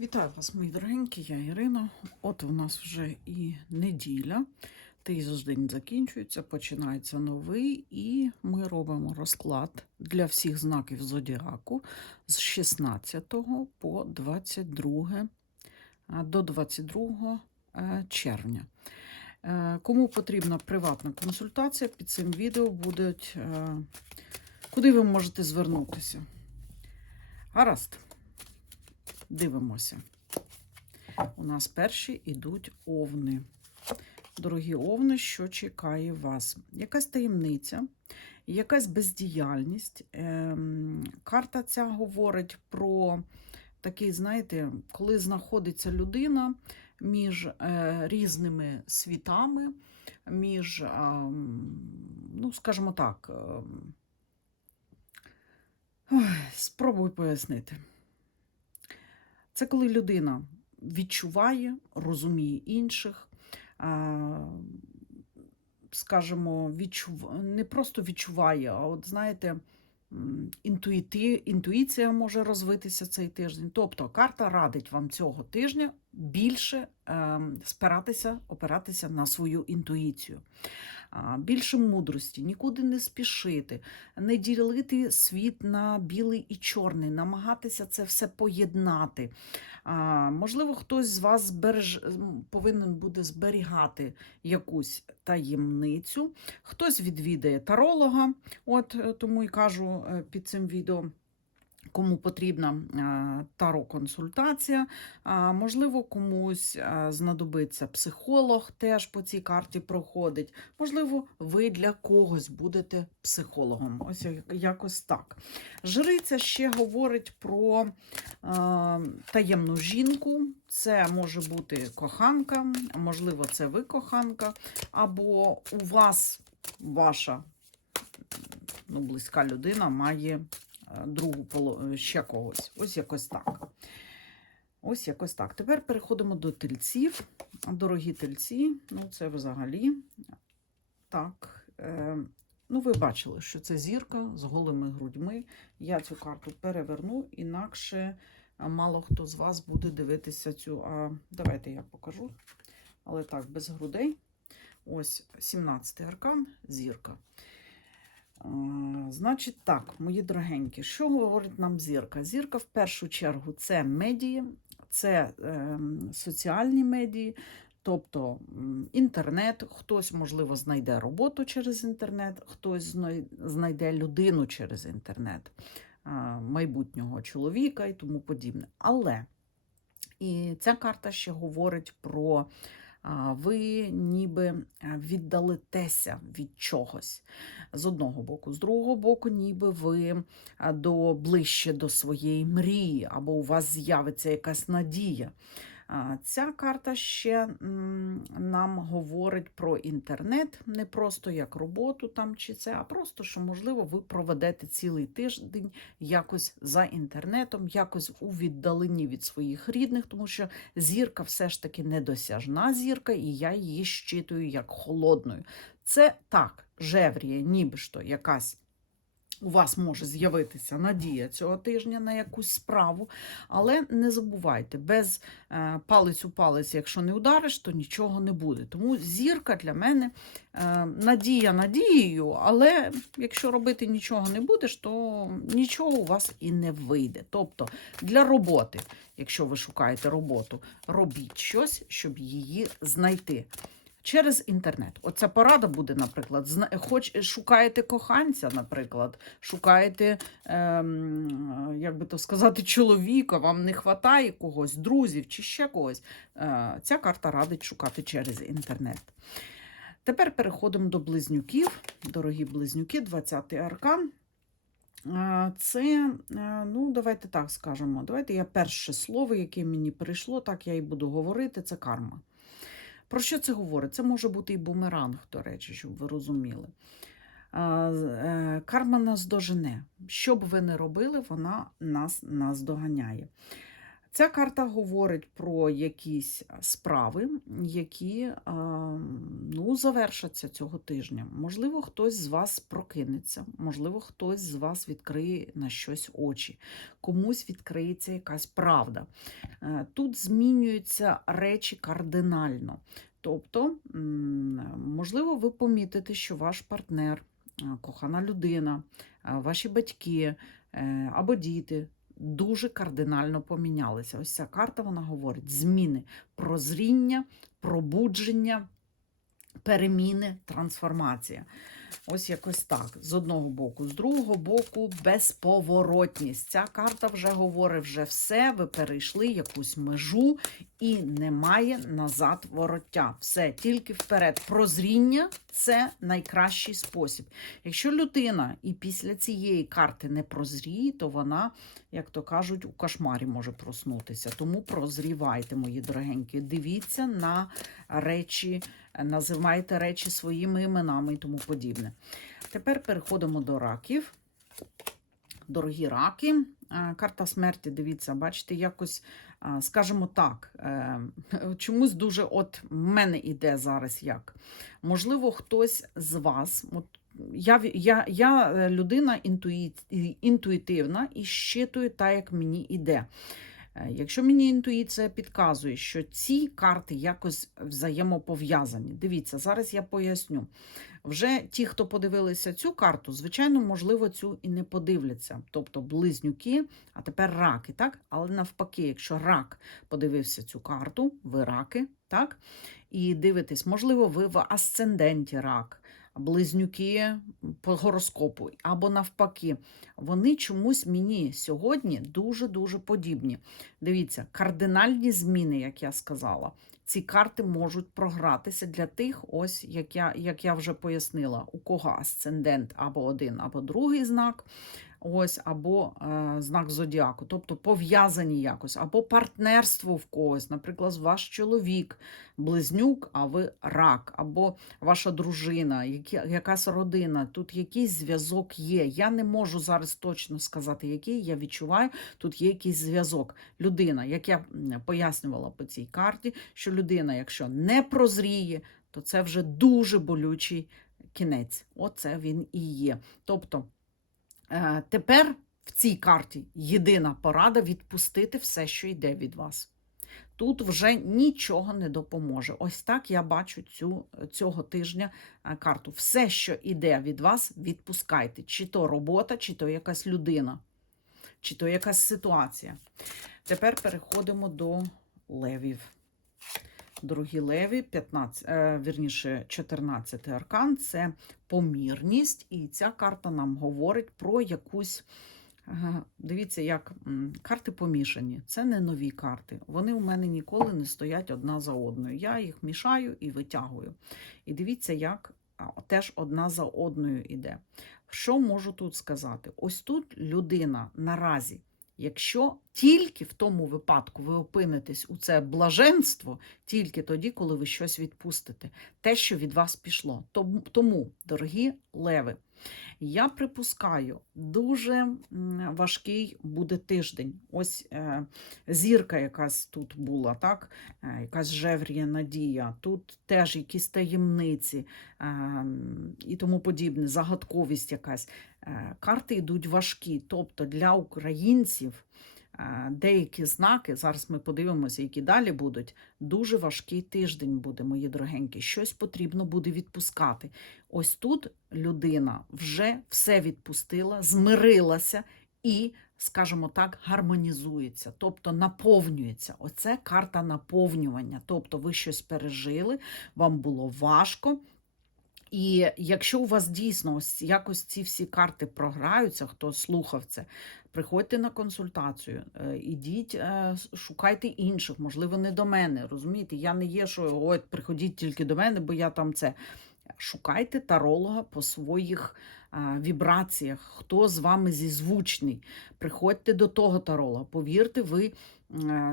Вітаю вас, мої дорогенькі, я Ірина. От у нас вже і неділя. Тиждень закінчується, починається новий, і ми робимо розклад для всіх знаків зодіаку з 16 по 22 до 22 е, червня. Е, Кому потрібна приватна консультація, під цим відео будуть, е, куди ви можете звернутися. Гаразд. Дивимося. У нас перші йдуть овни. Дорогі овни, що чекає вас? Якась таємниця, якась бездіяльність. Ем, карта ця говорить про такий, знаєте, коли знаходиться людина між е, різними світами, між, ем, ну, скажімо так, ем, ой, спробуй пояснити. Це коли людина відчуває, розуміє інших, скажімо, відчув... не просто відчуває, а от знаєте, інтуїти... інтуїція може розвитися цей тиждень. Тобто карта радить вам цього тижня більше ем, спиратися, опиратися на свою інтуїцію. Більше мудрості, нікуди не спішити, не ділити світ на білий і чорний, намагатися це все поєднати. Можливо, хтось з вас збереж... повинен буде зберігати якусь таємницю, хтось відвідає таролога, от е, тому і кажу е, під цим відео. Кому потрібна е, таро-консультація, можливо, комусь е, знадобиться психолог, теж по цій карті проходить. Можливо, ви для когось будете психологом. Ось якось так. Жриця ще говорить про е, таємну жінку. Це може бути коханка, можливо, це ви коханка, або у вас ваша ну, близька людина має другу поло... ще когось. Ось якось так. Ось якось так. Тепер переходимо до тельців. Дорогі тельці, ну це взагалі так. Е, ну, ви бачили, що це зірка з голими грудьми. Я цю карту переверну, інакше мало хто з вас буде дивитися цю. А, давайте я покажу. Але так, без грудей. Ось 17-й аркан, зірка. А, Значить, так, мої дорогенькі, що говорить нам зірка? Зірка в першу чергу це медії, це ем, соціальні медії, тобто інтернет. Хтось, можливо, знайде роботу через інтернет, хтось знайде людину через інтернет, а, майбутнього чоловіка і тому подібне. Але і ця карта ще говорить про ви ніби е, віддалитеся від чогось з одного боку, з другого боку, ніби ви до ближче до своєї мрії, або у вас з'явиться якась надія. Ця карта ще нам говорить про інтернет, не просто як роботу там чи це, а просто, що, можливо, ви проведете цілий тиждень якось за інтернетом, якось у віддаленні від своїх рідних, тому що зірка все ж таки недосяжна зірка, і я її щитую як холодною. Це так, жевріє, ніби що якась. У вас може з'явитися надія цього тижня на якусь справу, але не забувайте, без е, палець у палець, якщо не удариш, то нічого не буде. Тому зірка для мене е, надія надією, але якщо робити нічого не будеш, то нічого у вас і не вийде. Тобто для роботи, якщо ви шукаєте роботу, робіть щось, щоб її знайти. Через інтернет. Оця порада буде, наприклад, хоч шукаєте коханця, наприклад, шукаєте, ем, як би то сказати, чоловіка, вам не вистачає когось, друзів чи ще когось. Е, ця карта радить шукати через інтернет. Тепер переходимо до близнюків. Дорогі близнюки, 20-й аркан. Е, Це, е, ну, давайте так скажемо. Давайте я перше слово, яке мені прийшло, так я і буду говорити, це карма. Про що це говорить? Це може бути і бумеранг, до речі, щоб ви розуміли. Е, Карма нас дожене. Що б ви не робили, вона нас наздоганяє. Ця карта говорить про якісь справи, які ну, завершаться цього тижня. Можливо, хтось з вас прокинеться, можливо, хтось з вас відкриє на щось очі, комусь відкриється якась правда. Е, Тут змінюються речі кардинально. Тобто, можливо, ви помітите, що ваш партнер, е, кохана людина, е, ваші батьки або діти дуже кардинально помінялися. Ось ця карта вона говорить: зміни, прозріння, пробудження, переміни, трансформація. Ось якось так. З одного боку, з другого боку, безповоротність. Ця карта вже говорить вже все. Ви перейшли якусь межу і немає назад вороття. Все, тільки вперед. Прозріння це найкращий спосіб. Якщо людина і після цієї карти не прозріє, то вона, як то кажуть, у кошмарі може проснутися. Тому прозрівайте, мої дорогенькі. Дивіться на речі, називайте речі своїми іменами і тому подібне. Тепер переходимо до раків. Дорогі раки, Е, карта смерті, дивіться, бачите, якось, скажімо так, е, чомусь дуже от мене іде зараз як. Можливо, хтось з вас. От, я, я, я е, людина інтуїтивна і щитую так, як мені іде. Е, Якщо мені інтуїція підказує, що ці карти якось взаємопов'язані, дивіться, зараз я поясню. Вже ті, хто подивилися цю карту, звичайно, можливо, цю і не подивляться. Тобто близнюки, а тепер раки, так? Але навпаки, якщо рак подивився цю карту, ви раки, так? І дивитесь, можливо, ви в асценденті рак, близнюки по гороскопу, або навпаки, вони чомусь мені сьогодні дуже-дуже подібні. Дивіться, кардинальні зміни, як я сказала. Ці карти можуть програтися для тих, ось як я, як я вже пояснила, у кого асцендент або один, або другий знак, ось, або е, знак зодіаку, тобто пов'язані якось, або партнерство в когось, наприклад, ваш чоловік, близнюк, а ви рак, або ваша дружина, які, якась родина. Тут якийсь зв'язок є. Я не можу зараз точно сказати, який я відчуваю, тут є якийсь зв'язок. Людина, як я пояснювала по цій карті, що людина, якщо не прозріє, то це вже дуже болючий кінець. Оце він і є. Тобто тепер в цій карті єдина порада відпустити все, що йде від вас. Тут вже нічого не допоможе. Ось так я бачу цю, цього тижня е, карту. Все, що йде від вас, відпускайте. Чи то робота, чи то якась людина, чи то якась ситуація. Тепер переходимо до левів. Дорогі леві, 15, е, вірніше, 14 аркан це помірність, і ця карта нам говорить про якусь. Дивіться, як карти помішані. Це не нові карти. Вони у мене ніколи не стоять одна за одною. Я їх мішаю і витягую. І дивіться, як теж одна за одною іде. Що можу тут сказати? Ось тут людина наразі, якщо тільки в тому випадку ви опинитесь у це блаженство, тільки тоді, коли ви щось відпустите, те, що від вас пішло. Тому, дорогі леви, я припускаю, дуже важкий буде тиждень. Ось е, зірка якась тут була, так? Е, якась жеврія надія. Тут теж якісь таємниці е, і тому подібне, загадковість якась. Е, карти йдуть важкі. Тобто для українців е, деякі знаки, зараз ми подивимося, які далі будуть. Дуже важкий тиждень буде, мої дорогенькі. Щось потрібно буде відпускати. Ось тут людина вже все відпустила, змирилася і, скажімо так, гармонізується, тобто наповнюється. Оце карта наповнювання. Тобто ви щось пережили, вам було важко. І якщо у вас дійсно ось якось ці всі карти програються, хто слухав це, приходьте на консультацію, е, ідіть, е, шукайте інших, можливо, не до мене. Розумієте, я не є, що от приходіть тільки до мене, бо я там це. Шукайте таролога по своїх а, вібраціях, хто з вами зізвучний. Приходьте до того таролога. Повірте, ви е,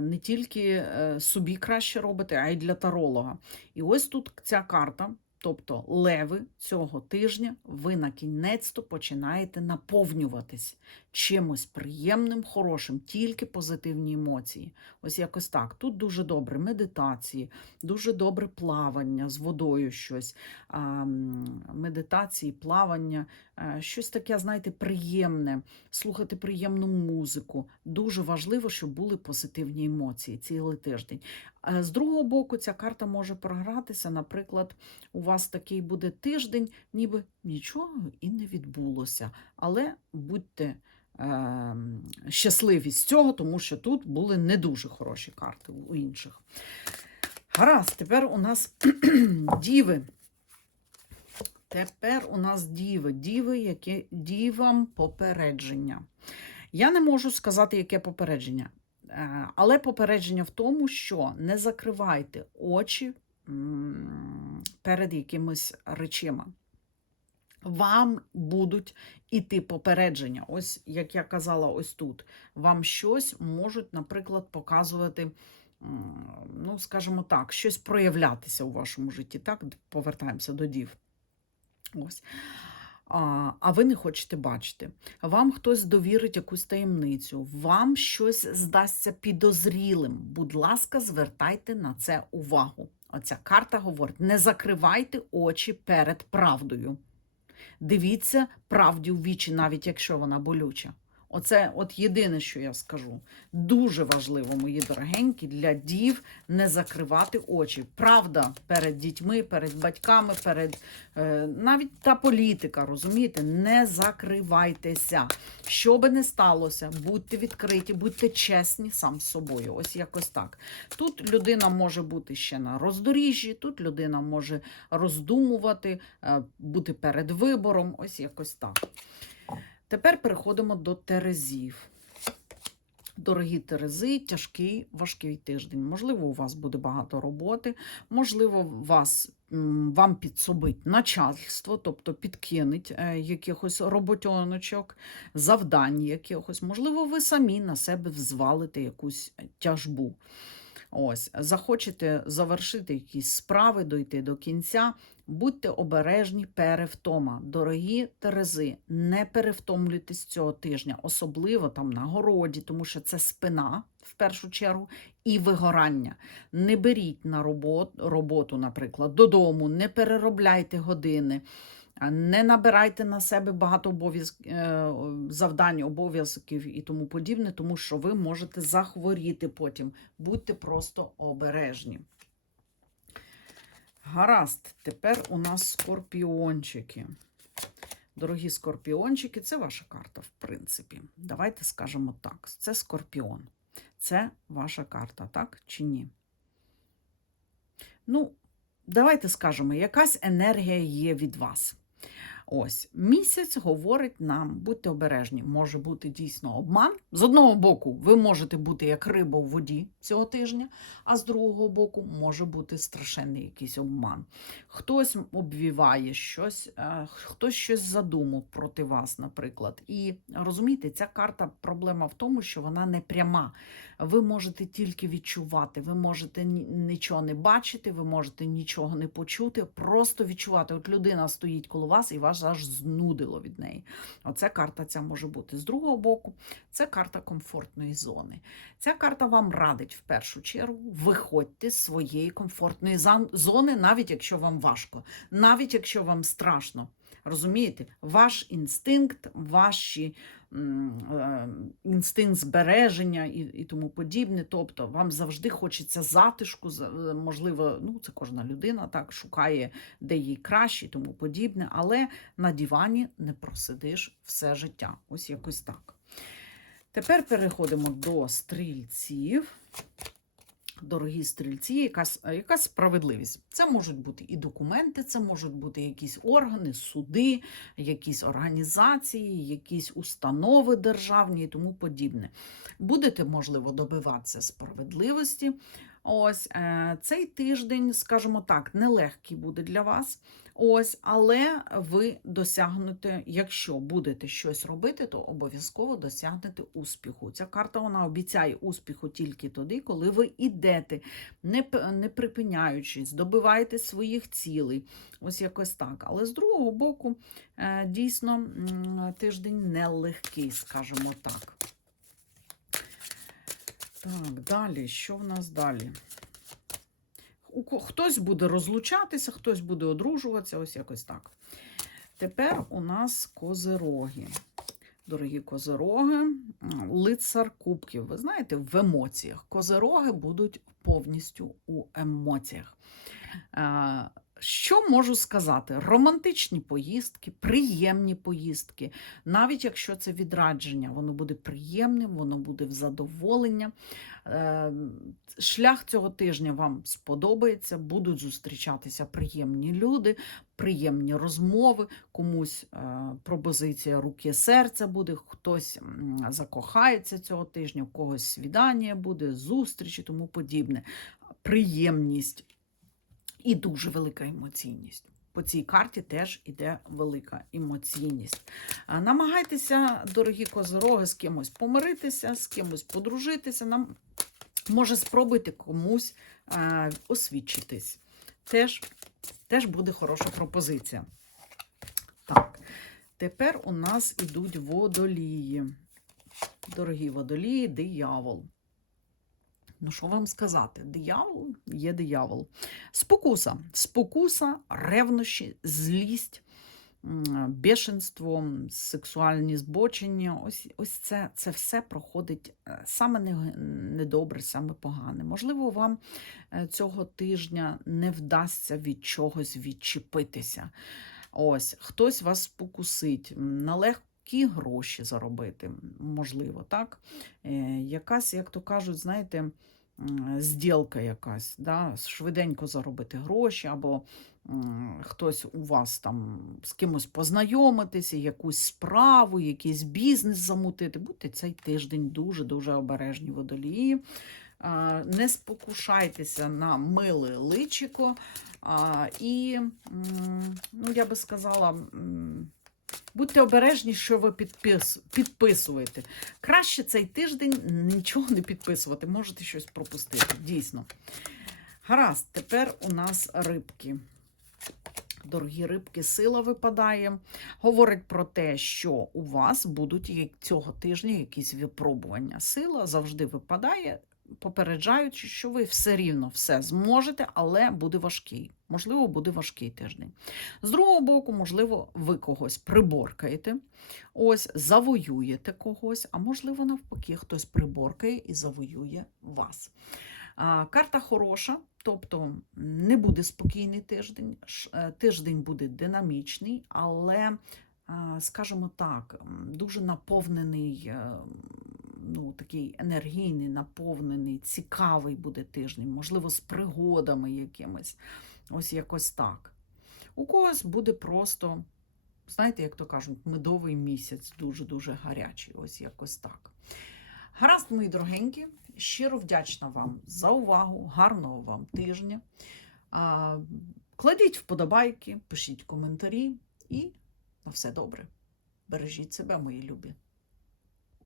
не тільки е, собі краще робите, а й для таролога. І ось тут ця карта. Тобто леви цього тижня ви на кінець-то починаєте наповнюватись. чимось приємним, хорошим, тільки позитивні емоції. Ось якось так. Тут дуже добре медитації, дуже добре плавання з водою щось. Медитації, плавання, е, щось таке, знаєте, приємне, слухати приємну музику. Дуже важливо, щоб були позитивні емоції цілий тиждень. Е, З другого боку, ця карта може програтися. Наприклад, у вас такий буде тиждень, ніби нічого і не відбулося. Але будьте е, щасливі з цього, тому що тут були не дуже хороші карти у інших. Гаразд, тепер у нас діви. Тепер у нас діви. Діви, які дівам попередження. Я не можу сказати, яке попередження. Е, Але попередження в тому, що не закривайте очі перед якимись речима. Вам будуть іти попередження. Ось, як я казала, ось тут. Вам щось можуть, наприклад, показувати, ну, скажімо так, щось проявлятися у вашому житті. Так, повертаємося до дів. Ось. А ви не хочете бачити. Вам хтось довірить якусь таємницю, вам щось здасться підозрілим. Будь ласка, звертайте на це увагу. Оця карта говорить: не закривайте очі перед правдою. Дивіться правді в вічі, навіть якщо вона болюча. Оце от єдине, що я скажу. Дуже важливо, мої дорогенькі, для дів не закривати очі. Правда перед дітьми, перед батьками, перед е, навіть та політика, розумієте, не закривайтеся. Що би не сталося, будьте відкриті, будьте чесні сам з собою. Ось якось так. Тут людина може бути ще на роздоріжжі, тут людина може роздумувати, е, бути перед вибором. Ось якось так. Тепер переходимо до Терезів. Дорогі Терези, тяжкий, важкий тиждень. Можливо, у вас буде багато роботи, можливо, вас, вам підсобить начальство, тобто підкинуть е, якихось роботяночок, завдань якихось. Можливо, ви самі на себе взвалите якусь тяжбу. Ось, захочете завершити якісь справи, дойти до кінця. Будьте обережні, перевтома. Дорогі Терези, не перевтомлюйтесь цього тижня, особливо там на городі, тому що це спина в першу чергу і вигорання. Не беріть на роботу, роботу, наприклад, додому, не переробляйте години. Не набирайте на себе багато обов'язків, завдань, обов'язків і тому подібне, тому що ви можете захворіти потім. Будьте просто обережні. Гаразд, тепер у нас скорпіончики. Дорогі скорпіончики, це ваша карта, в принципі. Давайте скажемо так: це скорпіон. Це ваша карта, так чи ні? Ну, давайте скажемо, якась енергія є від вас. Ось місяць говорить нам, будьте обережні, може бути дійсно обман. З одного боку, ви можете бути як риба у воді цього тижня, а з другого боку, може бути страшенний якийсь обман. Хтось обвіває щось, е, хтось щось задумав проти вас, наприклад. І розумієте, ця карта проблема в тому, що вона не пряма. Ви можете тільки відчувати, ви можете нічого не бачити, ви можете нічого не почути, просто відчувати. От людина стоїть коло вас і вас аж знудило від неї. Оце карта ця може бути. З другого боку, це карта комфортної зони. Ця карта вам радить в першу чергу виходьте з своєї комфортної зони, навіть якщо вам важко, навіть якщо вам страшно. Розумієте, ваш інстинкт, ваші е, інстинкт збереження і, і тому подібне. Тобто вам завжди хочеться затишку, е, можливо, ну це кожна людина так шукає, де їй краще і тому подібне, але на дивані не просидиш все життя. Ось якось так. Тепер переходимо до стрільців. Дорогі стрільці, якась, якась справедливість. Це можуть бути і документи, це можуть бути якісь органи, суди, якісь організації, якісь установи державні і тому подібне. Будете, можливо, добиватися справедливості. Ось е, цей тиждень, скажімо так, нелегкий буде для вас. Ось, але ви досягнете, якщо будете щось робити, то обов'язково досягнете успіху. Ця карта вона обіцяє успіху тільки тоді, коли ви йдете, не, не припиняючись, добиваєте своїх цілей. Ось якось так. Але з другого боку, е, дійсно, тиждень нелегкий, скажімо так. Так, далі, що в нас далі? Хтось буде розлучатися, хтось буде одружуватися, ось якось так. Тепер у нас козироги. Дорогі козироги, лицар кубків. Ви знаєте, в емоціях. Козироги будуть повністю у емоціях. Що можу сказати? Романтичні поїздки, приємні поїздки. Навіть якщо це відрадження, воно буде приємним, воно буде в задоволення. Е, Шлях цього тижня вам сподобається, будуть зустрічатися приємні люди, приємні розмови, комусь е, пропозиція руки серця буде, хтось закохається цього тижня, у когось свідання буде, зустріч і тому подібне. Приємність і дуже велика емоційність. По цій карті теж іде велика емоційність. Намагайтеся, дорогі козороги, з кимось помиритися, з кимось подружитися. Нам може спробуйте комусь освідчитись. Теж, теж буде хороша пропозиція. Так, тепер у нас ідуть водолії. Дорогі водолії, диявол. Ну, що вам сказати? Диявол є диявол. Спокуса. Спокуса, ревнощі, злість, бешенство, сексуальні збочення. Ось, ось це, це все проходить е, саме недобре, саме погане. Можливо, вам е, цього тижня не вдасться від чогось відчепитися. Ось, хтось вас спокусить, м, на легкі гроші заробити, можливо, так? Е, якась, як то кажуть, знаєте, зділка якась, да? швиденько заробити гроші, або хтось у вас там з кимось познайомитися, якусь справу, якийсь бізнес замутити. Будьте цей тиждень дуже-дуже обережні водолії. Не спокушайтеся на миле личико. І, ну, я би сказала, будьте обережні, що ви підпис, підписуєте. Краще цей тиждень нічого не підписувати, можете щось пропустити, дійсно. Гаразд, тепер у нас рибки. Дорогі рибки, сила випадає. Говорить про те, що у вас будуть цього тижня якісь випробування. Сила завжди випадає, попереджаючи, що ви все рівно все зможете, але буде важкий. Можливо, буде важкий тиждень. З другого боку, можливо, ви когось приборкаєте, ось завоюєте когось, а можливо, навпаки, хтось приборкає і завоює вас. Карта хороша, тобто не буде спокійний тиждень. е, Тиждень буде динамічний, але, скажімо так, дуже наповнений, е, ну, такий енергійний, наповнений, цікавий буде тиждень, можливо, з пригодами якимись. Ось якось так. У когось буде просто, знаєте, як то кажуть, медовий місяць, дуже-дуже гарячий. Ось якось так. Гаразд, мої дорогенькі, щиро вдячна вам за увагу, гарного вам тижня. Кладіть вподобайки, пишіть коментарі і на все добре. Бережіть себе, мої любі.